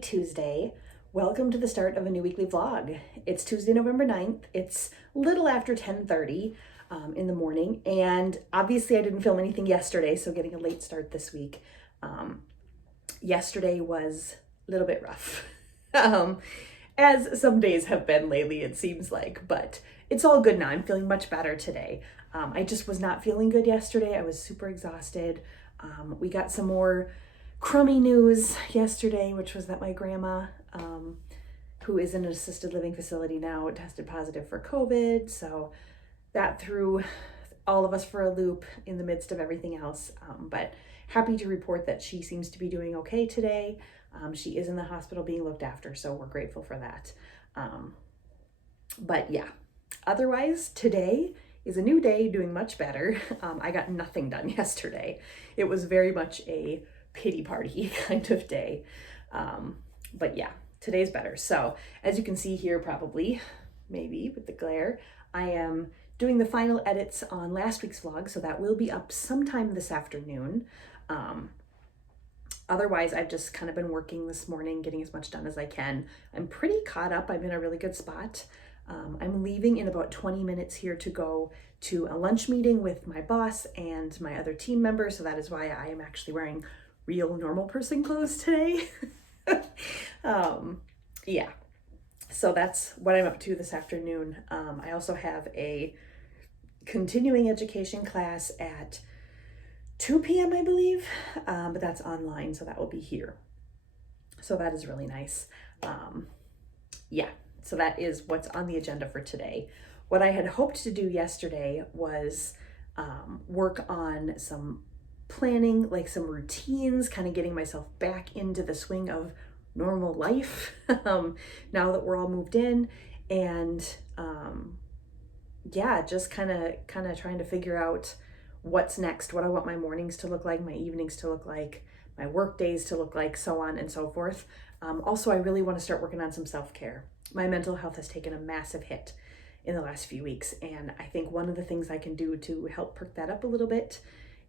Tuesday. Welcome to the start of a new weekly vlog. It's Tuesday, November 9th. It's a little after 10:30 in the morning, and obviously I didn't film anything yesterday, so getting a late start this week. Yesterday was a little bit rough, as some days have been lately, it seems like, but it's all good now. I'm feeling much better today. I just was not feeling good yesterday. I was super exhausted. We got some more crummy news yesterday, which was that my grandma, who is in an assisted living facility now, tested positive for COVID. So that threw all of us for a loop in the midst of everything else. But happy to report that she seems to be doing okay today. She is in the hospital being looked after, so we're grateful for that. But yeah, otherwise today is a new day, doing much better. I got nothing done yesterday. It was very much a pity party kind of day. But yeah, today's better. So as you can see here, probably, maybe with the glare, I am doing the final edits on last week's vlog. So that will be up sometime this afternoon. Otherwise, I've just kind of been working this morning, getting as much done as I can. I'm pretty caught up. I'm in a really good spot. I'm leaving in about 20 minutes here to go to a lunch meeting with my boss and my other team members. So that is why I am actually wearing real normal person clothes today. Yeah, so that's what I'm up to this afternoon. I also have a continuing education class at 2 p.m. I believe, but that's online, so that will be here. So that is really nice. Yeah, so that is what's on the agenda for today. What I had hoped to do yesterday was work on some planning, like some routines, kind of getting myself back into the swing of normal life now that we're all moved in, and yeah, just kind of trying to figure out what's next, what I want my mornings to look like, my evenings to look like, my work days to look like, so on and so forth. Also, I really want to start working on some self-care. My mental health has taken a massive hit in the last few weeks, and I think one of the things I can do to help perk that up a little bit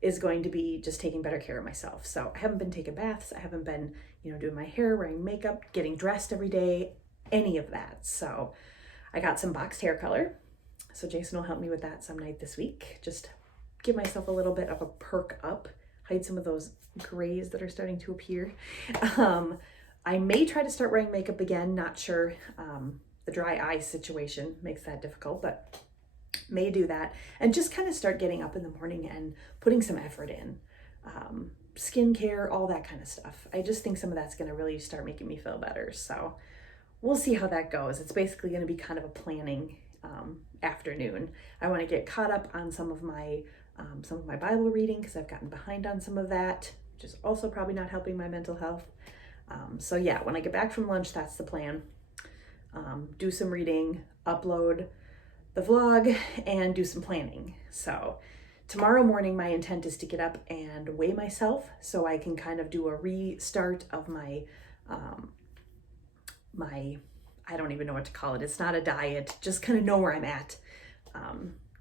is going to be just taking better care of myself. So I haven't been taking baths. I haven't been, doing my hair, wearing makeup, getting dressed every day, any of that. So I got some boxed hair color. So Jason will help me with that some night this week. Just give myself a little bit of a perk up, hide some of those grays that are starting to appear. I may try to start wearing makeup again, not sure. The dry eye situation makes that difficult, but may do that, and just kind of start getting up in the morning and putting some effort in. Skincare, all that kind of stuff. I just think some of that's going to really start making me feel better. So we'll see how that goes. It's basically going to be kind of a planning afternoon. I want to get caught up on some of my Bible reading, because I've gotten behind on some of that, which is also probably not helping my mental health. So yeah, when I get back from lunch, that's the plan. Do some reading, upload the vlog, and do some planning. So tomorrow morning, my intent is to get up and weigh myself so I can kind of do a restart of my, I don't even know what to call it. It's not a diet, just kind of know where I'm at,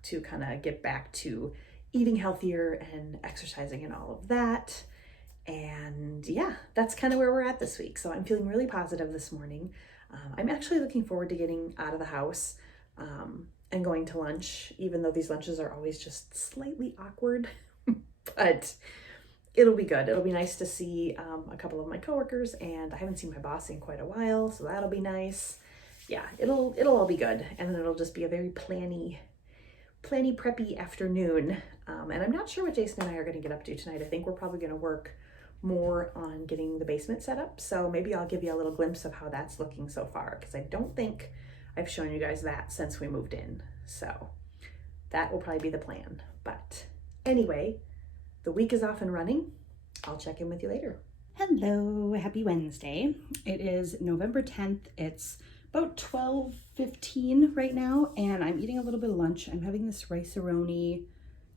to kind of get back to eating healthier and exercising and all of that. And yeah, that's kind of where we're at this week. So I'm feeling really positive this morning. I'm actually looking forward to getting out of the house and going to lunch, even though these lunches are always just slightly awkward, but it'll be good. It'll be nice to see a couple of my coworkers, and I haven't seen my boss in quite a while, so that'll be nice. Yeah, it'll all be good, and it'll just be a very planny, preppy afternoon. And I'm not sure what Jason and I are going to get up to tonight. I think we're probably going to work more on getting the basement set up. So maybe I'll give you a little glimpse of how that's looking so far, because I don't think I've shown you guys that since we moved in. So that will probably be the plan. But anyway, the week is off and running. I'll check in with you later. Hello, happy Wednesday. It is November 10th. It's about 12:15 right now, and I'm eating a little bit of lunch. I'm having this rice-a-roni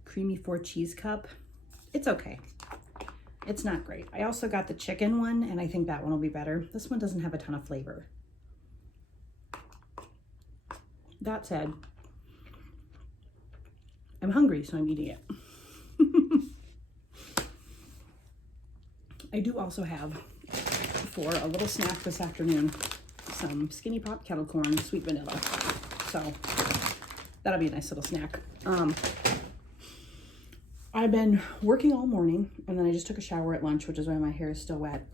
creamy 4 cheese cup. It's okay. It's not great. I also got the chicken one, and I think that one will be better. This one doesn't have a ton of flavor. That said, I'm hungry, so I'm eating it. I do also have for a little snack this afternoon. Some Skinny Pop kettle corn, sweet vanilla. So that'll be a nice little snack. I've been working all morning, and then I just took a shower at lunch, which is why my hair is still wet.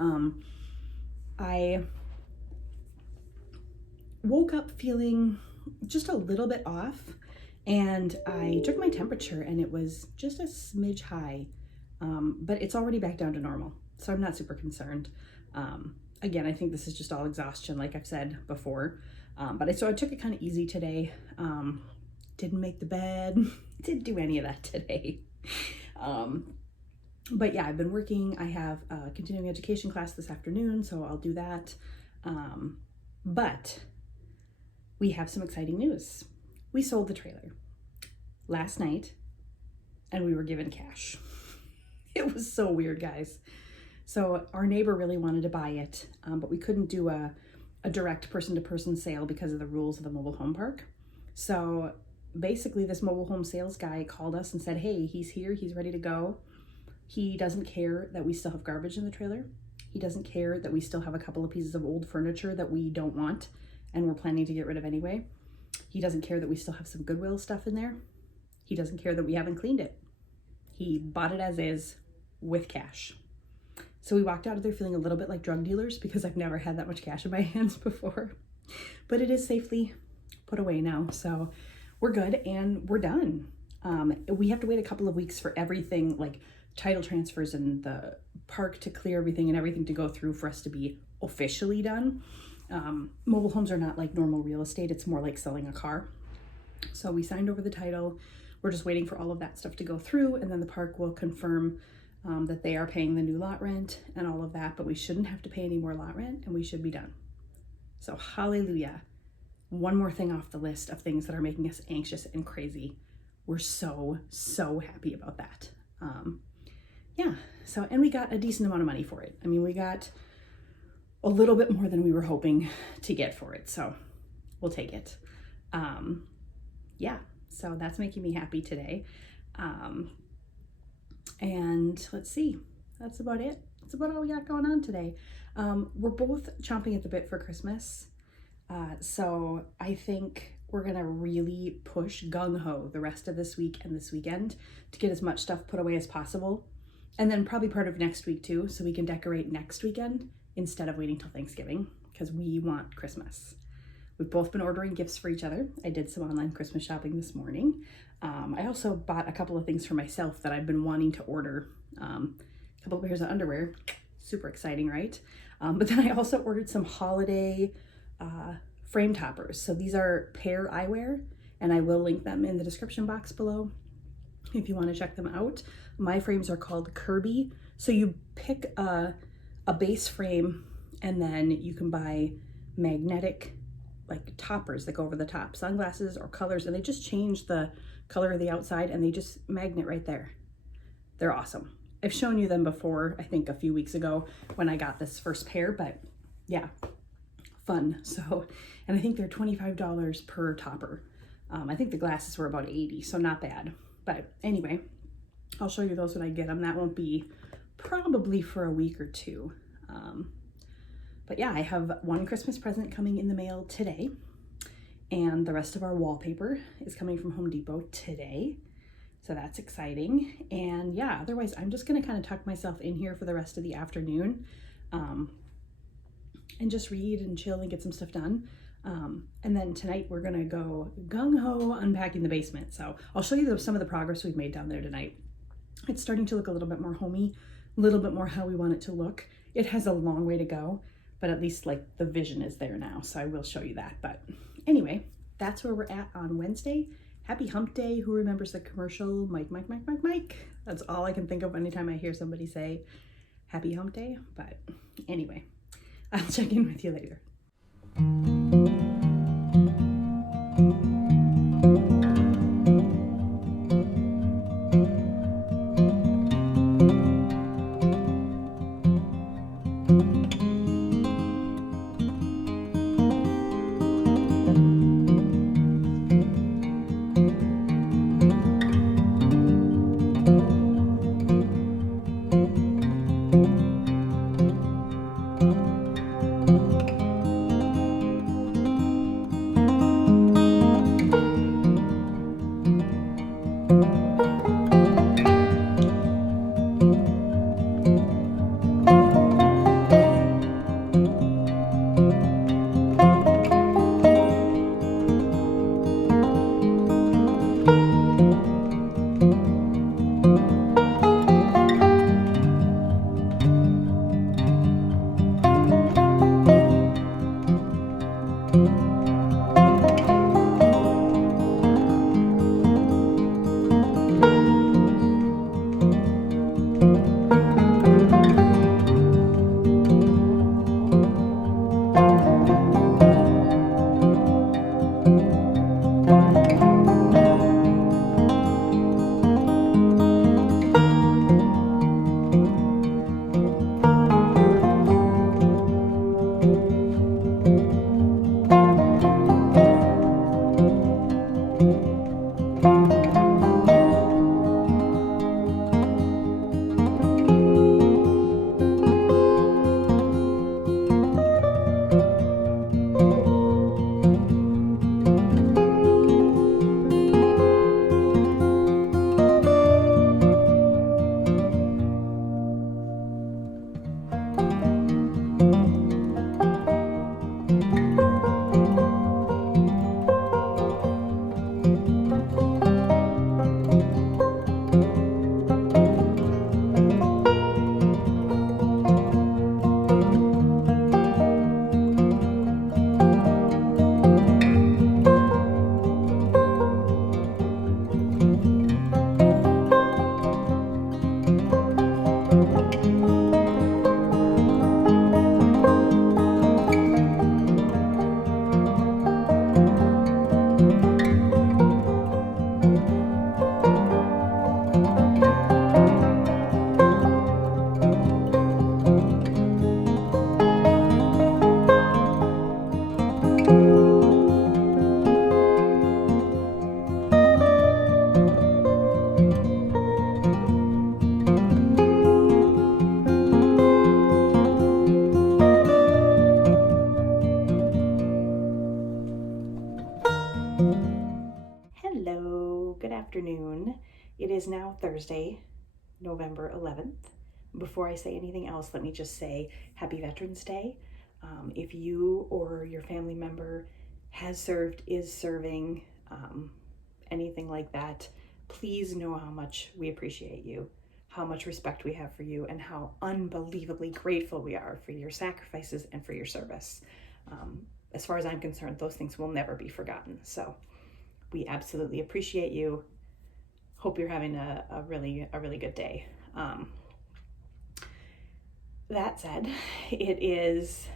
I woke up feeling just a little bit off, and I took my temperature and it was just a smidge high, but it's already back down to normal, so I'm not super concerned. Again, I think this is just all exhaustion, like I've said before, so I took it kind of easy today. Didn't make the bed, didn't do any of that today. But yeah, I've been working. I have a continuing education class this afternoon, so I'll do that. But we have some exciting news. We sold the trailer last night and we were given cash. It was so weird, guys. So our neighbor really wanted to buy it, but we couldn't do a direct person-to-person sale because of the rules of the mobile home park. So basically this mobile home sales guy called us and said, hey, he's here, he's ready to go. He doesn't care that we still have garbage in the trailer. He doesn't care that we still have a couple of pieces of old furniture that we don't want and we're planning to get rid of anyway. He doesn't care that we still have some Goodwill stuff in there. He doesn't care that we haven't cleaned it. He bought it as is with cash. So we walked out of there feeling a little bit like drug dealers because I've never had that much cash in my hands before. But it is safely put away now. So we're good and we're done. We have to wait a couple of weeks for everything, like title transfers and the park to clear everything and everything to go through for us to be officially done. Mobile homes are not like normal real estate. It's more like selling a car. So we signed over the title. We're just waiting for all of that stuff to go through, and then the park will confirm that they are paying the new lot rent and all of that, but we shouldn't have to pay any more lot rent and we should be done. So hallelujah. One more thing off the list of things that are making us anxious and crazy. We're so happy about that. Yeah, so, and we got a decent amount of money for it. I mean, we got a little bit more than we were hoping to get for it, so we'll take it. Yeah, so that's making me happy today. And let's see, that's about it. That's about all we got going on today. We're both chomping at the bit for Christmas. So I think we're gonna really push gung-ho the rest of this week and this weekend to get as much stuff put away as possible. And then probably part of next week too, so we can decorate next weekend instead of waiting till Thanksgiving, because we want Christmas. We've both been ordering gifts for each other. I did some online Christmas shopping this morning. I also bought a couple of things for myself that I've been wanting to order. A couple of pairs of underwear, super exciting, right? But then I also ordered some holiday frame toppers. So these are Pair eyewear, and I will link them in the description box below if you want to check them out. My frames are called Kirby. So you pick a base frame, and then you can buy magnetic like toppers that go over the top, sunglasses or colors, and they just change the color of the outside and they just magnet right there. They're awesome. I've shown you them before, I think a few weeks ago when I got this first pair, but yeah, fun. So, and I think they're $25 per topper. I think the glasses were about $80, so not bad. But anyway, I'll show you those when I get them. That won't be probably for a week or two. But yeah, I have one Christmas present coming in the mail today, and the rest of our wallpaper is coming from Home Depot today. So that's exciting. And yeah, otherwise I'm just gonna kind of tuck myself in here for the rest of the afternoon and just read and chill and get some stuff done. And then tonight we're gonna go gung-ho unpacking the basement. So I'll show you some of the progress we've made down there tonight. It's starting to look a little bit more homey, a little bit more how we want it to look. It has a long way to go, but at least like the vision is there now. So I will show you that. But anyway, that's where we're at on Wednesday. Happy hump day. Who remembers the commercial? Mike, Mike, Mike, Mike, Mike. That's all I can think of anytime I hear somebody say happy hump day. But anyway, I'll check in with you later. Hello, good afternoon. It is now Thursday, November 11th. Before I say anything else, let me just say Happy Veterans Day. If you or your family member has served, is serving, anything like that, please know how much we appreciate you, how much respect we have for you, and how unbelievably grateful we are for your sacrifices and for your service. As far as I'm concerned, those things will never be forgotten. So we absolutely appreciate you. Hope you're having a really good day. That said, it is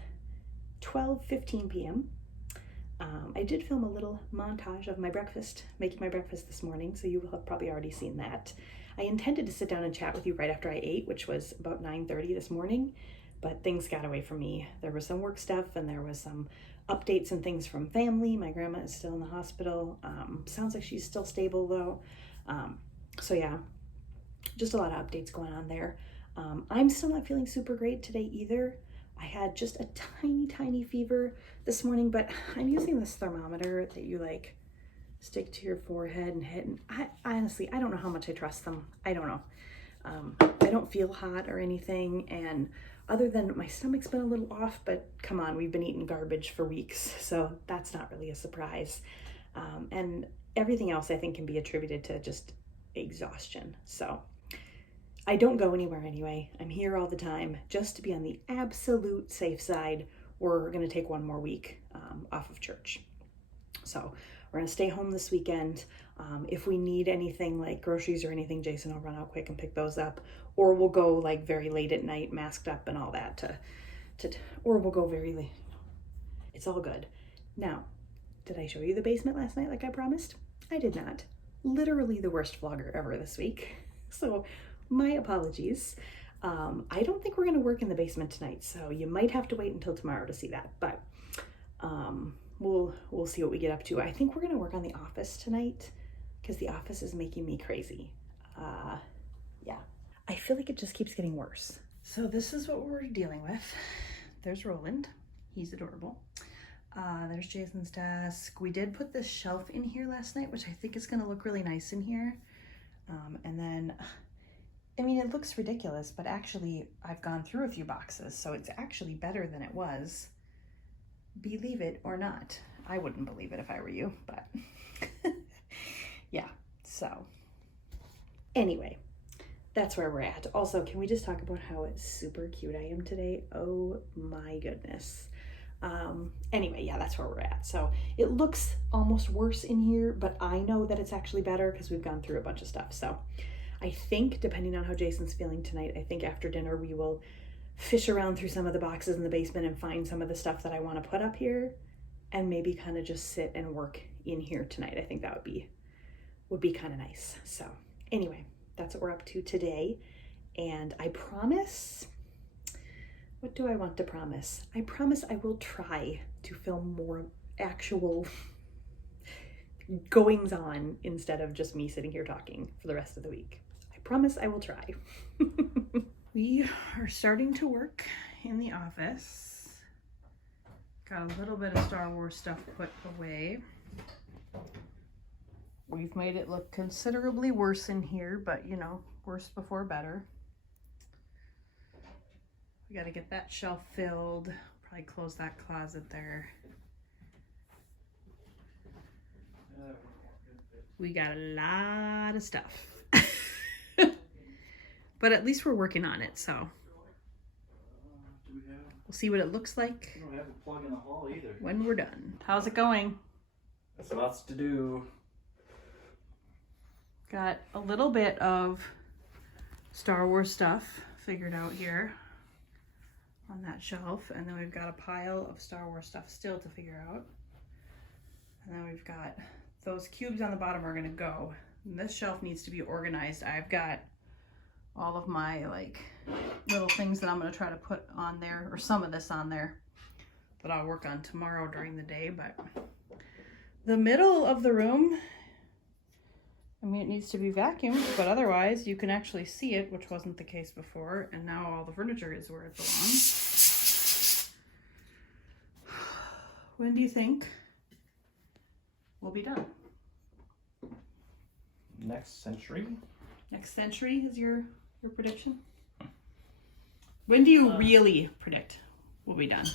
12:15 p.m. I did film a little montage of my breakfast, making my breakfast this morning, so you will have probably already seen that. I intended to sit down and chat with you right after I ate, which was about 9:30 this morning, but things got away from me. There was some work stuff and there was some updates and things from family. My grandma is still in the hospital. Sounds like she's still stable though. So yeah, just a lot of updates going on there. I'm still not feeling super great today either. I had just a tiny fever this morning, but I'm using this thermometer that you like stick to your forehead and hit. And I honestly, I don't know how much I trust them. I don't know. I don't feel hot or anything. And other than my stomach's been a little off, but come on, we've been eating garbage for weeks. So that's not really a surprise. And everything else I think can be attributed to just exhaustion. So I don't go anywhere anyway. I'm here all the time just to be on the absolute safe side. We're going to take one more week off of church. So we're going to stay home this weekend. If we need anything like groceries or anything, Jason will run out quick and pick those up. Or we'll go like very late at night, masked up and all that or we'll go very late. It's all good. Now, did I show you the basement last night like I promised? I did not. Literally the worst vlogger ever this week. So my apologies. I don't think we're going to work in the basement tonight, so you might have to wait until tomorrow to see that, but we'll see what we get up to. I think we're going to work on the office tonight because the office is making me crazy. Yeah, I feel like it just keeps getting worse. So this is what we're dealing with. There's Roland. He's adorable. There's Jason's desk. We did put this shelf in here last night, which I think is going to look really nice in here. And then, I mean, it looks ridiculous, but actually I've gone through a few boxes, so it's actually better than it was. Believe it or not. I wouldn't believe it if I were you, but yeah. Anyway, that's where we're at. Also, can we just talk about how super cute I am today? Oh my goodness. Anyway, yeah, that's where we're at. So it looks almost worse in here, but I know that it's actually better because we've gone through a bunch of stuff. So I think, depending on how Jason's feeling tonight, I think after dinner we will fish around through some of the boxes in the basement and find some of the stuff that I want to put up here and maybe kind of just sit and work in here tonight. I think that would be kind of nice. So anyway, that's what we're up to today. And I promise, what do I want to promise? I promise I will try to film more actual goings on instead of just me sitting here talking for the rest of the week. I promise I will try. We are starting to work in the office. Got a little bit of Star Wars stuff put away. We've made it look considerably worse in here, but you know, worse before better. We got to get that shelf filled. Probably close that closet there. We got a lot of stuff. But at least we're working on it, so we'll see what it looks like. We don't have a plug in the hall either. When we're done. How's it going? That's lots to do. Got a little bit of Star Wars stuff figured out here on that shelf, and then we've got a pile of Star Wars stuff still to figure out. And then we've got those cubes on the bottom are gonna go. And this shelf needs to be organized. I've got all of my like little things that I'm gonna try to put on there, or some of this on there, that I'll work on tomorrow during the day. But the middle of the room, I mean, it needs to be vacuumed, but otherwise you can actually see it, which wasn't the case before, and now all the furniture is where it belongs. When do you think we'll be done? Next century? Next century is your prediction? When do you really predict we'll be done?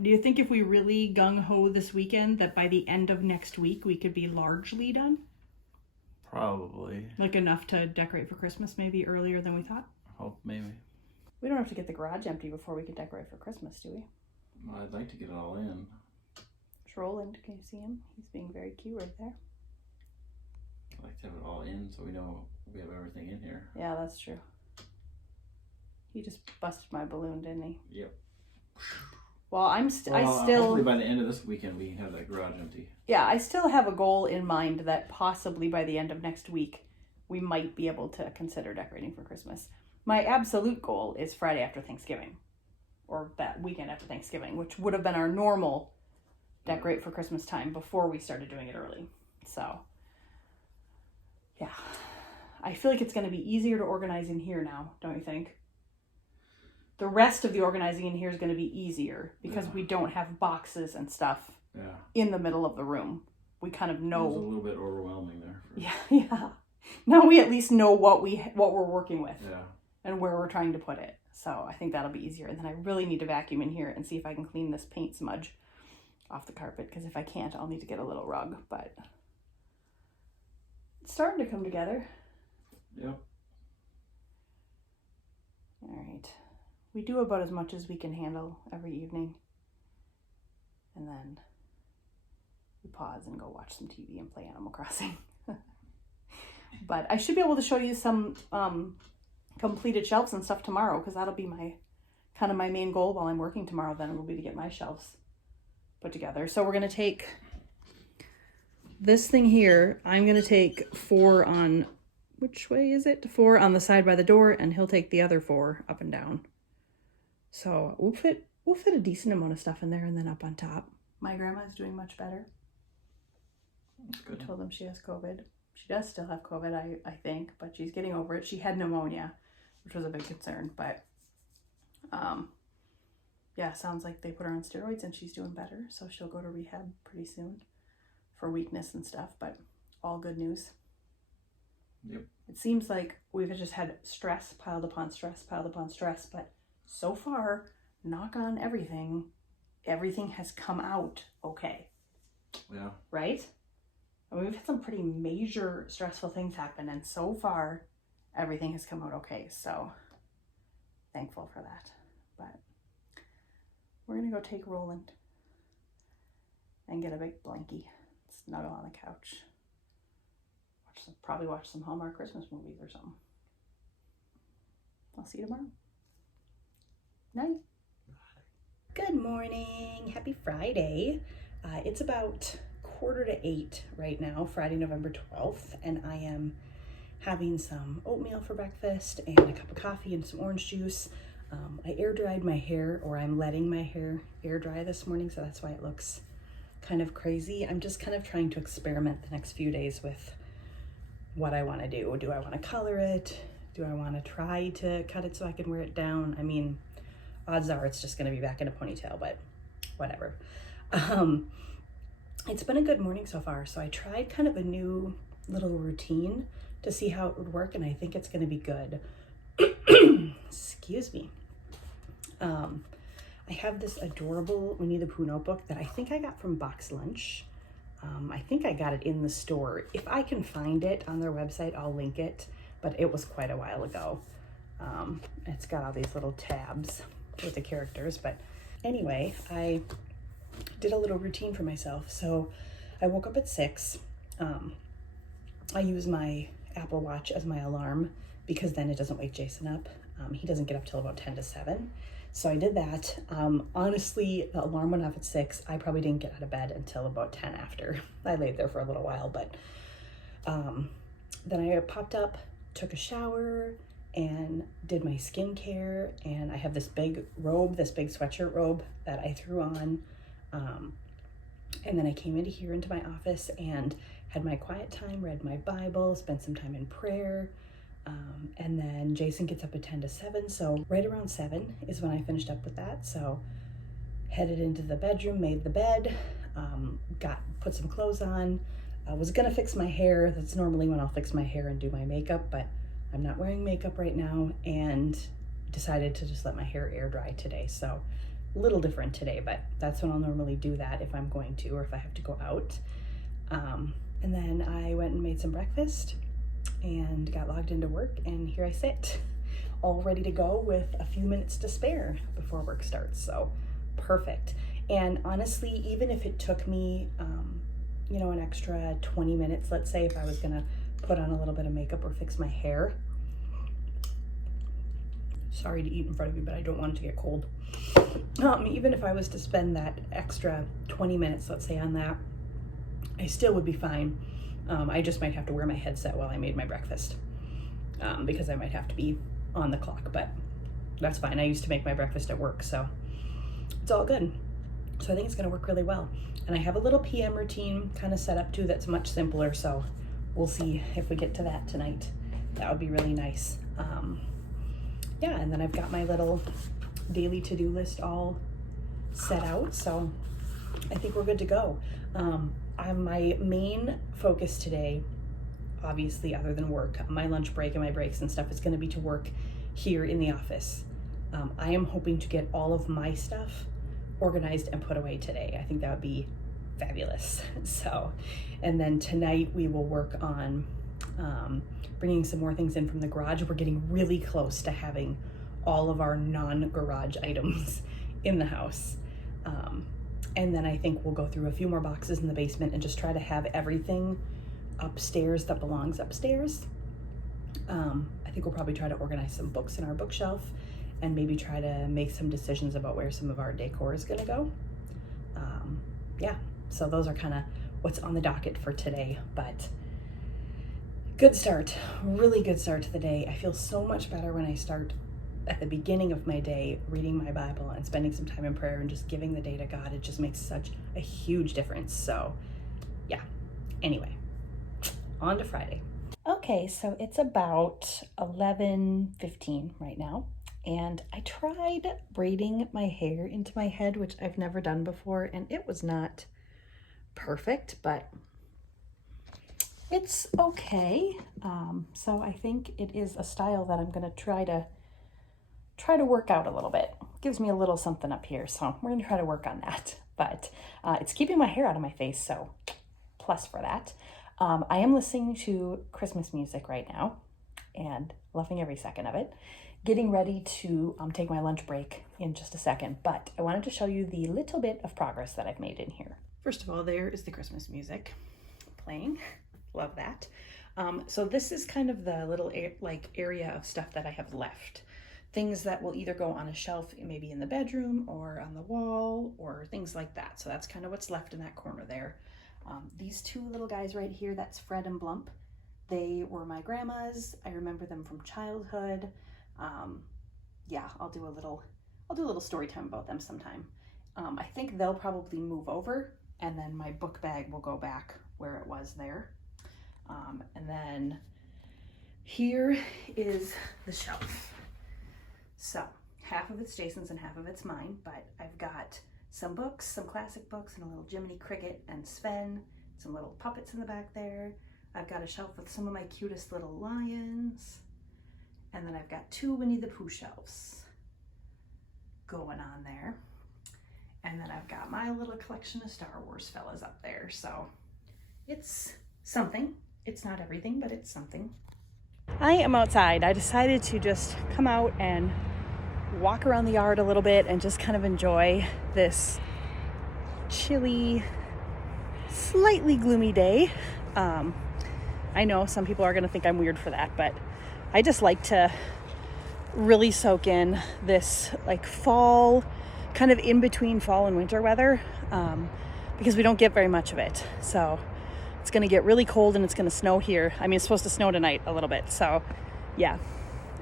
Do you think if we really gung-ho this weekend that by the end of next week we could be largely done? Probably. Like enough to decorate for Christmas maybe earlier than we thought? Hope maybe. We don't have to get the garage empty before we can decorate for Christmas, do we? Well, I'd like to get it all in. There's Roland, can you see him? He's being very cute right there. I'd like to have it all in so we know we have everything in here. Yeah, that's true. He just busted my balloon, didn't he? Yep. Well, I still hopefully by the end of this weekend we can have that garage empty. Yeah, I still have a goal in mind that possibly by the end of next week we might be able to consider decorating for Christmas. My absolute goal is Friday after Thanksgiving, or that weekend after Thanksgiving, which would have been our normal decorate for Christmas time before we started doing it early. So yeah, I feel like it's going to be easier to organize in here now, don't you think? The rest of the organizing in here is going to be easier because we don't have boxes and stuff in the middle of the room. We kind of know. It was a little bit overwhelming there. Yeah. Now we at least know what we're working with and where we're trying to put it. So I think that'll be easier. And then I really need to vacuum in here and see if I can clean this paint smudge off the carpet, because if I can't, I'll need to get a little rug. But it's starting to come together. Yep. All right. We do about as much as we can handle every evening. And then we pause and go watch some TV and play Animal Crossing. But I should be able to show you some completed shelves and stuff tomorrow, because that'll be my main goal while I'm working tomorrow. Then will be to get my shelves put together. So we're going to take this thing here. I'm going to take 4 on, which way is it? 4 on the side by the door, and he'll take the other 4 up and down. So we'll fit a decent amount of stuff in there, and then up on top. My grandma's doing much better. That's good. I told them she has COVID. She does still have COVID, I think, but she's getting over it. She had pneumonia, which was a big concern, but yeah, sounds like they put her on steroids and she's doing better. So she'll go to rehab pretty soon for weakness and stuff, but all good news. Yep. It seems like we've just had stress piled upon stress, but so far, knock on everything has come out okay. Yeah. Right? I mean, we've had some pretty major stressful things happen, and so far everything has come out okay, so thankful for that. But we're gonna go take Roland and get a big blankie, snuggle on the couch, probably watch some Hallmark Christmas movies or something. I'll see you tomorrow. Night. Good morning. Happy Friday. It's about 7:45 right now, Friday, November 12th, and I am having some oatmeal for breakfast and a cup of coffee and some orange juice. I air dried my hair, or I'm letting my hair air dry this morning, so that's why it looks kind of crazy. I'm just kind of trying to experiment the next few days with what I want to do. Do I want to color it? Do I want to try to cut it so I can wear it down? I mean, odds are it's just going to be back in a ponytail, but whatever. It's been a good morning so far. So I tried kind of a new little routine to see how it would work, and I think it's going to be good. Excuse me. I have this adorable Winnie the Pooh notebook that I think I got from Box Lunch. I think I got it in the store. If I can find it on their website, I'll link it, but it was quite a while ago. It's got all these little tabs with the characters, but anyway, I did a little routine for myself. So I woke up at 6. I use my Apple Watch as my alarm because then it doesn't wake Jason up. He doesn't get up till about 10 to 7. So I did that. Honestly, the alarm went off at 6. I probably didn't get out of bed until about 10 after. I laid there for a little while, but then I popped up, took a shower, and did my skincare. And I have this big robe, this big sweatshirt robe that I threw on. And then I came into my office and had my quiet time, read my Bible, spent some time in prayer. And then Jason gets up at 10 to 7. So right around 7 is when I finished up with that. So headed into the bedroom, made the bed, put some clothes on. I was gonna fix my hair. That's normally when I'll fix my hair and do my makeup, but I'm not wearing makeup right now, and decided to just let my hair air dry today. So a little different today, but that's when I'll normally do that if I'm going to, or if I have to go out. And then I went and made some breakfast and got logged into work, and here I sit, all ready to go with a few minutes to spare before work starts. So perfect. And honestly, even if it took me, an extra 20 minutes, let's say, if I was gonna put on a little bit of makeup or fix my hair. Sorry to eat in front of you, but I don't want it to get cold. Even if I was to spend that extra 20 minutes, let's say, on that, I still would be fine. I just might have to wear my headset while I made my breakfast, because I might have to be on the clock, but that's fine. I used to make my breakfast at work, so it's all good. So I think it's gonna work really well. And I have a little PM routine kind of set up too that's much simpler, so we'll see if we get to that tonight. That would be really nice. Yeah, and then I've got my little daily to-do list all set out, so I think we're good to go. My main focus today, obviously, other than work, my lunch break and my breaks and stuff, is going to be to work here in the office. I am hoping to get all of my stuff organized and put away today. I think that would be fabulous. So, and then tonight we will work on bringing some more things in from the garage. We're getting really close to having all of our non-garage items in the house. And then I think we'll go through a few more boxes in the basement and just try to have everything upstairs that belongs upstairs. I think we'll probably try to organize some books in our bookshelf and maybe try to make some decisions about where some of our decor is gonna go. Yeah, so those are kind of what's on the docket for today, but good start, really good start to the day. I feel so much better when I start at the beginning of my day reading my Bible and spending some time in prayer and just giving the day to God. It just makes such a huge difference. So yeah, anyway, on to Friday. Okay, so it's about 11:15 right now, and I tried braiding my hair into my head, which I've never done before, and it was not perfect, but it's okay. So I think it is a style that I'm gonna try to work out a little bit. Gives me a little something up here, so we're gonna try to work on that. But it's keeping my hair out of my face, so plus for that. I am listening to Christmas music right now and loving every second of it. Getting ready to take my lunch break in just a second, but I wanted to show you the little bit of progress that I've made in here. First of all, there is the Christmas music playing. Love that. So this is kind of the little area of stuff that I have left. Things that will either go on a shelf, maybe in the bedroom or on the wall or things like that. So that's kind of what's left in that corner there. These two little guys right here, that's Fred and Blump. They were my grandma's. I remember them from childhood. Yeah, I'll do a little story time about them sometime. I think they'll probably move over, and then my book bag will go back where it was there. And then here is the shelf. So half of it's Jason's and half of it's mine, but I've got some books, some classic books, and a little Jiminy Cricket and Sven, some little puppets in the back there. I've got a shelf with some of my cutest little lions. And then I've got two Winnie the Pooh shelves going on there. And then I've got my little collection of Star Wars fellas up there. So it's something. It's not everything, but it's something. I am outside. I decided to just come out and walk around the yard a little bit and just kind of enjoy this chilly, slightly gloomy day. I know some people are going to think I'm weird for that, but I just like to really soak in this like fall, kind of in between fall and winter weather, because we don't get very much of it. So it's going to get really cold and it's going to snow here. I mean, it's supposed to snow tonight a little bit. So yeah,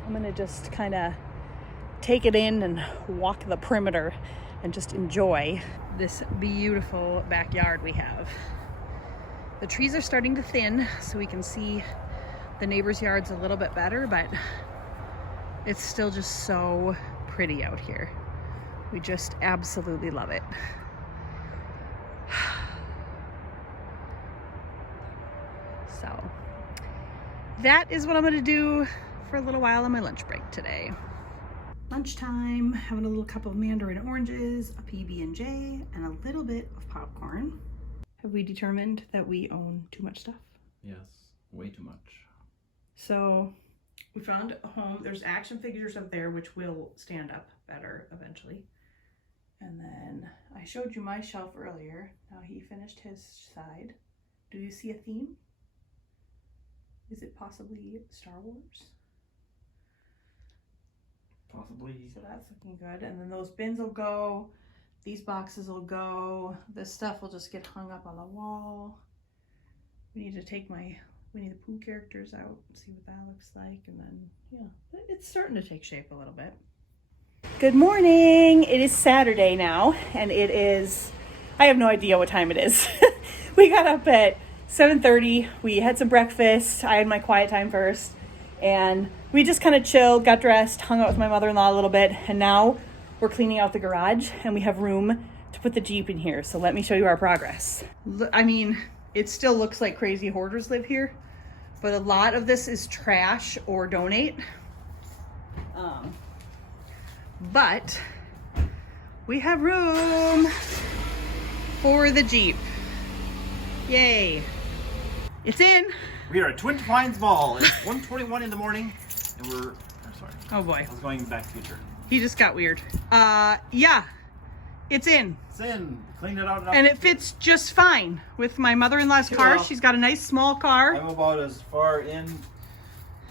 I'm going to just kind of take it in and walk the perimeter and just enjoy this beautiful backyard we have. The trees are starting to thin so we can see the neighbors' yards a little bit better, but it's still just so pretty out here. We just absolutely love it. So that is what I'm gonna do for a little while on my lunch break today. Lunchtime, having a little cup of mandarin oranges, a PB&J, and a little bit of popcorn. Have we determined that we own too much stuff? Yes, way too much. So we found a home. There's action figures up there, which will stand up better eventually. And then I showed you my shelf earlier. Now he finished his side. Do you see a theme? Is it possibly Star Wars? Possibly. So that's looking good. And then those bins will go. These boxes will go. This stuff will just get hung up on the wall. We need to take my Winnie the Pooh characters out and see what that looks like. And then, yeah, it's starting to take shape a little bit. Good morning. It is Saturday now, and it is, I have no idea what time it is. We got up at 7:30. We had some breakfast. I had my quiet time first, and we just kind of chilled, got dressed, hung out with my mother-in-law a little bit, and now we're cleaning out the garage, and we have room to put the Jeep in here. So let me show you our progress. I mean, it still looks like crazy hoarders live here, but a lot of this is trash or donate. But we have room for the Jeep. Yay. It's in. We are at Twin Pines Mall. It's 1:21 in the morning, and I'm sorry. Oh boy. I was going Back to the Future. He just got weird. Yeah, it's in. It's in. Cleaned it out. And it fits just fine with my mother-in-law's car. Well, She's got a nice small car. I'm about as far in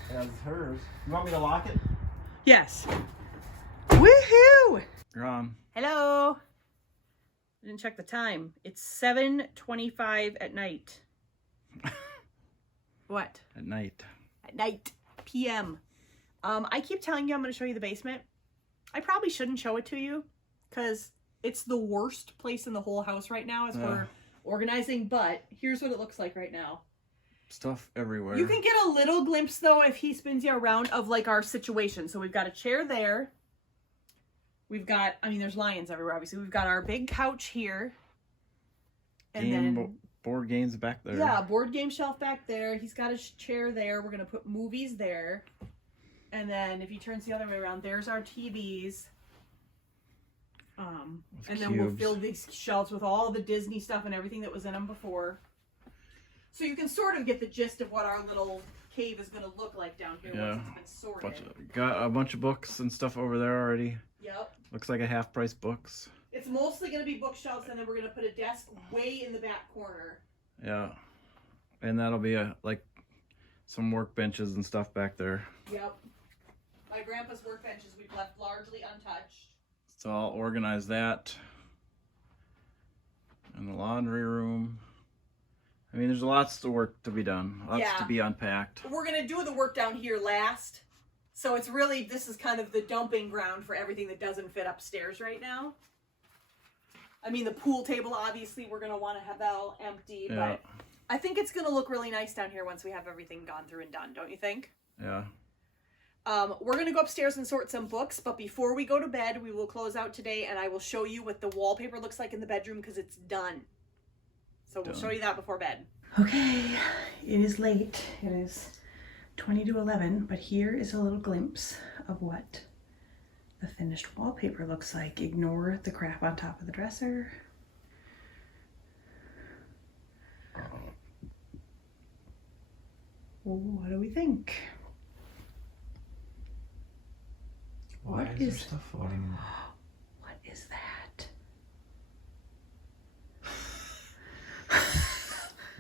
as hers. You want me to lock it? Yes. Woohoo! You're on. Hello. I didn't check the time. It's 7:25 at night. What? At night. At night. PM. I keep telling you I'm going to show you the basement. I probably shouldn't show it to you because it's the worst place in the whole house right now as we're organizing, but here's what it looks like right now. Stuff everywhere. You can get a little glimpse though if he spins you around of like our situation. So we've got a chair there. We've got, I mean, there's lions everywhere, obviously. We've got our big couch here. And then board games back there. Yeah, board game shelf back there. He's got his chair there. We're going to put movies there. And then if he turns the other way around, there's our TVs. And then we'll fill these shelves with all the Disney stuff and everything that was in them before. So you can sort of get the gist of what our little cave is going to look like down here once it's been sorted. Got a bunch of books and stuff over there already. Yep. Looks like a half price books. It's mostly going to be bookshelves, and then we're going to put a desk way in the back corner. Yeah. And that'll be like some workbenches and stuff back there. Yep. My grandpa's workbenches we've left largely untouched. So I'll organize that. And the laundry room. I mean, there's lots of work to be done. Lots to be unpacked. We're going to do the work down here last. So it's really, this is kind of the dumping ground for everything that doesn't fit upstairs right now. I mean, the pool table, obviously, we're going to want to have that all empty. Yeah. But I think it's going to look really nice down here once we have everything gone through and done, don't you think? Yeah. We're going to go upstairs and sort some books, but before we go to bed, we will close out today, and I will show you what the wallpaper looks like in the bedroom because it's done. So we'll show you that before bed. Okay, it is late. It is 20 to 11, but here is a little glimpse of what the finished wallpaper looks like. Ignore the crap on top of the dresser. What do we think? Why What is there is- stuff floating? What is that?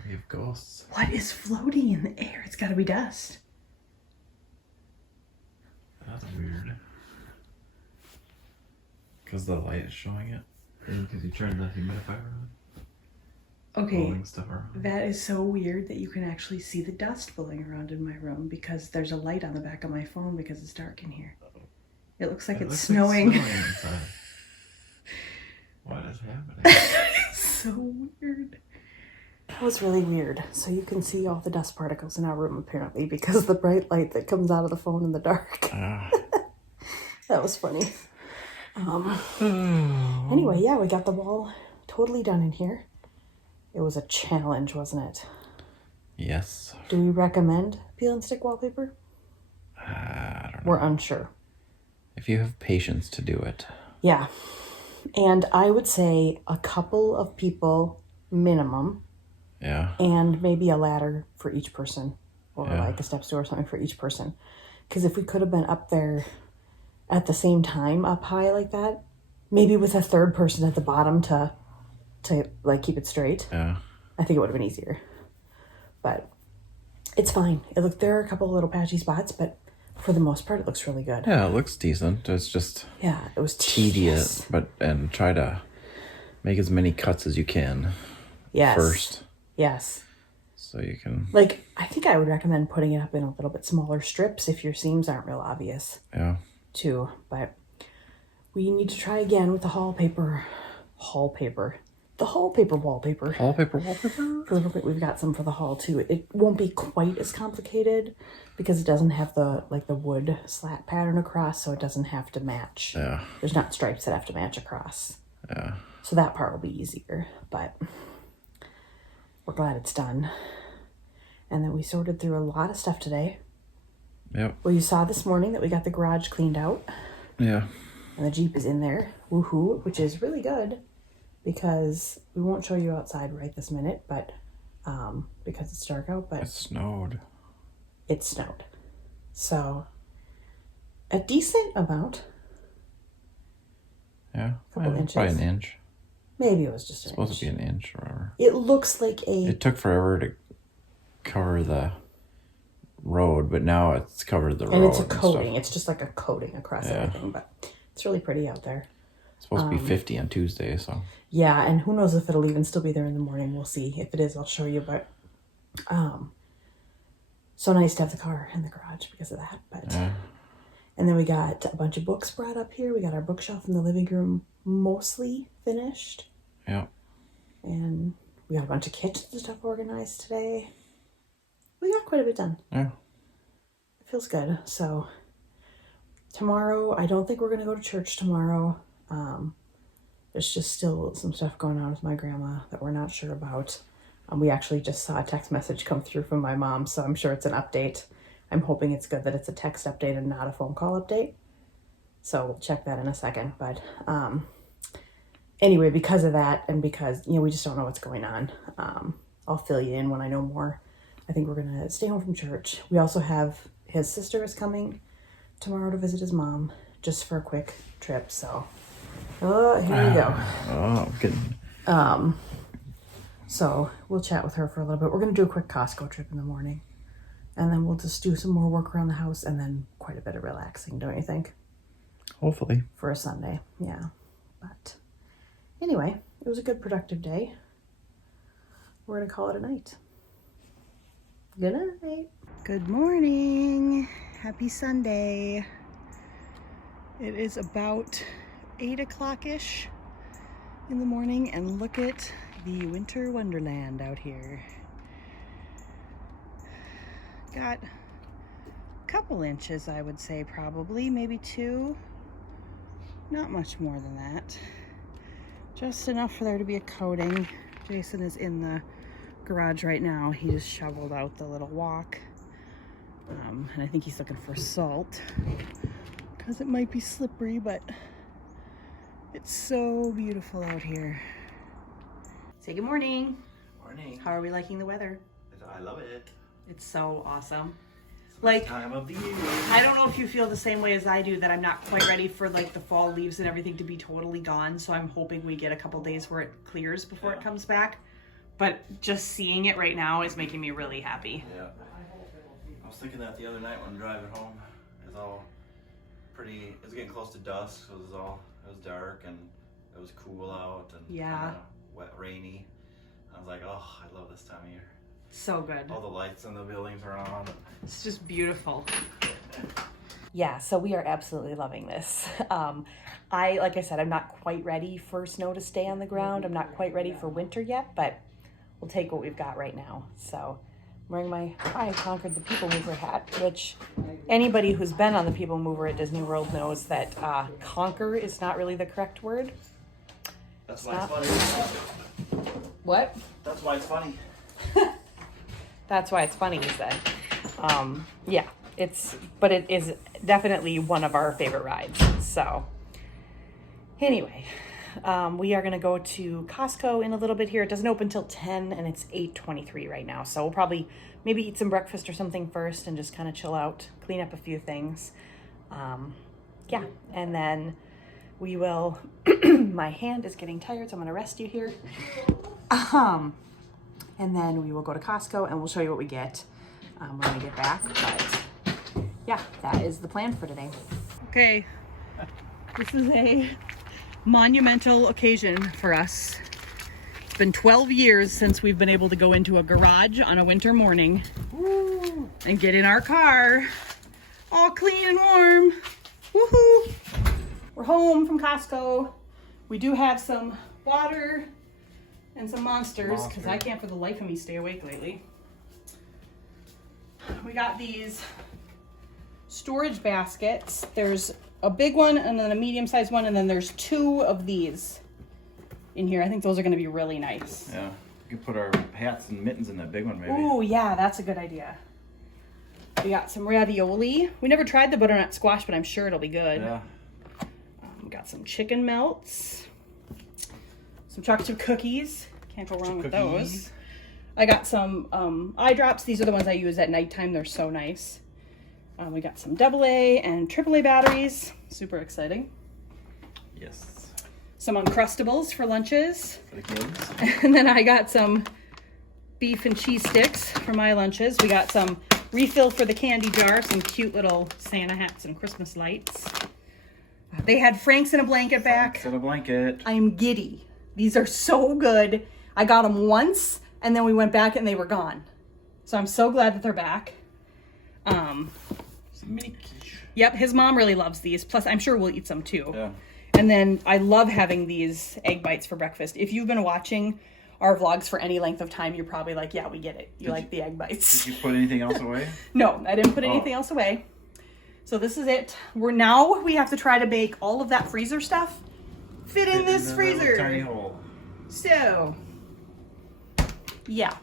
We have ghosts. What is floating in the air? It's got to be dust. That's weird. Because the light is showing it. And because you turned the humidifier on. Okay, Blowing stuff around. that is so weird that you can actually see the dust blowing around in my room because there's a light on the back of my phone because it's dark in here. It looks like It it's looks snowing. Like snowing inside. What is happening? It's so weird. That was really weird. So you can see all the dust particles in our room apparently because the bright light that comes out of the phone in the dark. That was funny. Anyway, yeah, we got the wall totally done in here. It was a challenge, wasn't it? Yes. Do we recommend peel and stick wallpaper? I don't know. We're unsure. If you have patience to do it. Yeah. And I would say a couple of people minimum. Yeah. And maybe a ladder for each person. Or Yeah. like a step stool or something for each person. Because if we could have been up there at the same time, up high like that, maybe with a third person at the bottom to like keep it straight, Yeah. I think it would have been easier. But it's fine. There are a couple of little patchy spots, but for the most part, it looks really good. Yeah, it looks decent. It's just Yeah, it was tedious, and try to make as many cuts as you can Yes. first, Yes. so you can. Like, I think I would recommend putting it up in a little bit smaller strips if your seams aren't real obvious, Yeah. too. But we need to try again with the wallpaper. The wallpaper. Wallpaper. We've got some for the hall too. It won't be quite as complicated because it doesn't have the wood slat pattern across, so it doesn't have to match. Yeah. There's not stripes that have to match across. Yeah. So that part will be easier, but we're glad it's done. And then we sorted through a lot of stuff today. Yep. Well, you saw this morning that we got the garage cleaned out Yeah. and the Jeep is in there. Woohoo, which is really good because we won't show you outside right this minute, but because it's dark out, but It snowed. it snowed. So a decent amount. Yeah. Couple Probably inches. an inch. Maybe it was just an Supposed inch. to be an inch or whatever. It looks like It took forever to cover the road, but now it's covered the road. and it's a and stuff. coating. It's just like a coating across Yeah. everything, but it's really pretty out there. It's supposed to be 50 on Tuesday, so. Yeah, and who knows if it'll even still be there in the morning. We'll see. If it is, I'll show you, but so nice to have the car in the garage because of that. But Yeah. and then we got a bunch of books brought up here. We got our bookshelf in the living room mostly finished. Yeah. And we got a bunch of kitchen stuff organized today. We got quite a bit done. Yeah. It feels good. So tomorrow, I don't think we're going to go to church tomorrow. There's just still some stuff going on with my grandma that we're not sure about. We actually just saw a text message come through from my mom, so I'm sure it's an update. I'm hoping it's good that it's a text update and not a phone call update. So we'll check that in a second. But anyway, because of that and because, we just don't know what's going on, I'll fill you in when I know more. I think we're gonna stay home from church. We also have his sister is coming tomorrow to visit his mom just for a quick trip. So, here we go. Oh, good. So we'll chat with her for a little bit. We're gonna do a quick Costco trip in the morning, and then we'll just do some more work around the house, and then quite a bit of relaxing, don't you think? Hopefully. For a Sunday, yeah. But anyway, it was a good productive day. We're gonna call it a night. Good night. Good morning. Happy Sunday. It is about 8 o'clock-ish in the morning, and look at the winter wonderland out here. Got a couple inches, I would say, probably, maybe 2. Not much more than that. Just enough for there to be a coating. Jason is in the garage right now. He just shoveled out the little walk. And I think he's looking for salt because it might be slippery, but it's so beautiful out here. Say good morning. Morning. How are we liking the weather? I love it. It's so awesome. It's Like, time of the year. I don't know if you feel the same way as I do, that I'm not quite ready for like the fall leaves and everything to be totally gone. So I'm hoping we get a couple days where it clears before it comes back. But just seeing it right now is making me really happy. Yeah. I was thinking that the other night when driving home. It was all pretty, it was getting close to dusk, so it was dark and it was cool out and Yeah. wet, rainy. I was like, oh, I love this time of year. So good. All the lights in the buildings are on. It's just beautiful. Yeah, so we are absolutely loving this. Like I said, I'm not quite ready for snow to stay on the ground. I'm not quite ready for winter yet, but we'll take what we've got right now. So I'm wearing my I Conquered the People Mover hat, which anybody who's been on the People Mover at Disney World knows that conquer is not really the correct word. That's why it's funny. What? That's why it's funny. That's why it's funny, he said. Yeah, but it is definitely one of our favorite rides. So anyway, we are gonna go to Costco in a little bit here. It doesn't open till 10 and it's 8:23 right now. So we'll probably maybe eat some breakfast or something first and just kind of chill out, clean up a few things. Yeah, and then we will, my hand is getting tired, so I'm gonna rest you here. And then we will go to Costco and we'll show you what we get when we get back. But yeah, that is the plan for today. Okay, this is a monumental occasion for us. It's been 12 years since we've been able to go into a garage on a winter morning. Woo, and get in our car all clean and warm. Woohoo! We're home from Costco. We do have some water and some monsters because I can't for the life of me stay awake lately. We got these storage baskets. There's a big one and then a medium-sized one, and then there's 2 of these in here. I think those are going to be really nice. Yeah. We could put our hats and mittens in that big one, maybe. Ooh, yeah, that's a good idea. We got some ravioli. We never tried the butternut squash, but I'm sure it'll be good. Yeah. We got some chicken melts, some chocolate chip cookies. Can't go wrong with those. I got some eye drops. These are the ones I use at nighttime. They're so nice. We got some AA and AAA batteries. Super exciting. Yes. Some Uncrustables for lunches. For the kids. And then I got some beef and cheese sticks for my lunches. We got some refill for the candy jar, some cute little Santa hats and Christmas lights. They had Frank's in a blanket back. Set a blanket. I am giddy. These are so good. I got them once and then we went back and they were gone. So I'm so glad that they're back. Some mini quiche. Yep, his mom really loves these. Plus, I'm sure we'll eat some too. Yeah. And then I love having these egg bites for breakfast. If you've been watching our vlogs for any length of time, you're probably like, yeah, we get it. You like the egg bites. Did you put anything else away? No, I didn't put anything else away. So this is it. We have to try to make all of that freezer stuff fit in this the freezer. Tiny hole. So, yeah.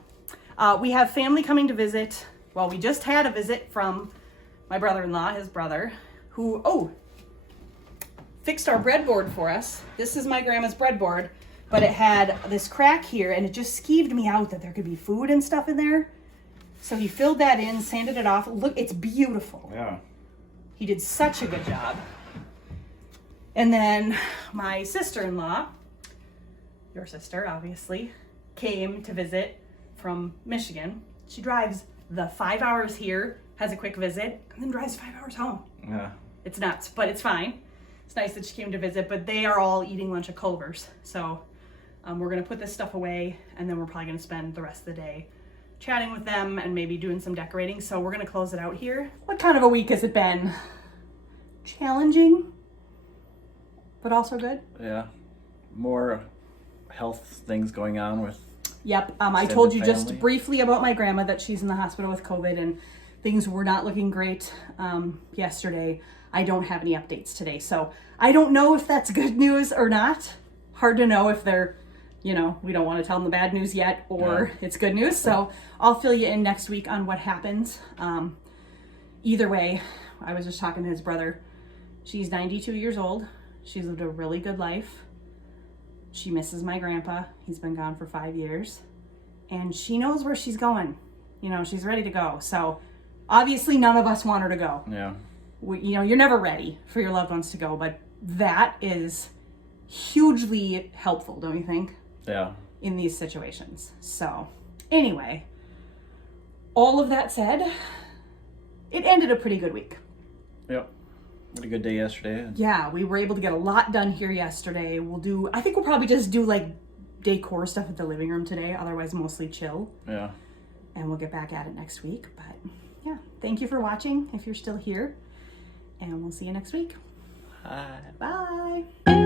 We have family coming to visit. Well, we just had a visit from my brother-in-law, his brother, who, fixed our breadboard for us. This is my grandma's breadboard. but it had this crack here, and it just skeeved me out that there could be food and stuff in there. So he filled that in, sanded it off. Look, it's beautiful. Yeah. He did such a good job. And then my sister-in-law, your sister, obviously, came to visit from Michigan. She drives the 5 hours here, has a quick visit, and then drives 5 hours home. Yeah. It's nuts, but it's fine. It's nice that she came to visit, but they are all eating lunch at Culver's. So we're gonna put this stuff away, and then we're probably gonna spend the rest of the day chatting with them and maybe doing some decorating. So we're gonna close it out here. What kind of a week has it been? Challenging, but also good. Yeah. More health things going on with. Yep. I extended told you family. just briefly about my grandma, that she's in the hospital with COVID, and things were not looking great yesterday. I don't have any updates today, so I don't know if that's good news or not. Hard to know if they're, we don't want to tell them the bad news yet, or it's good news. So I'll fill you in next week on what happens. Either way, I was just talking to his brother. She's 92 years old. She's lived a really good life. She misses my grandpa. He's been gone for 5 years. And she knows where she's going. She's ready to go. So obviously none of us want her to go. Yeah. You're never ready for your loved ones to go, but that is hugely helpful, don't you think? Yeah. In these situations. So anyway, all of that said, it ended a pretty good week. Yep. What a good day yesterday. Yeah, we were able to get a lot done here yesterday. I think we'll probably just do like decor stuff at the living room today, otherwise mostly chill. Yeah. And we'll get back at it next week. But yeah, thank you for watching if you're still here. And we'll see you next week. Hi. Bye.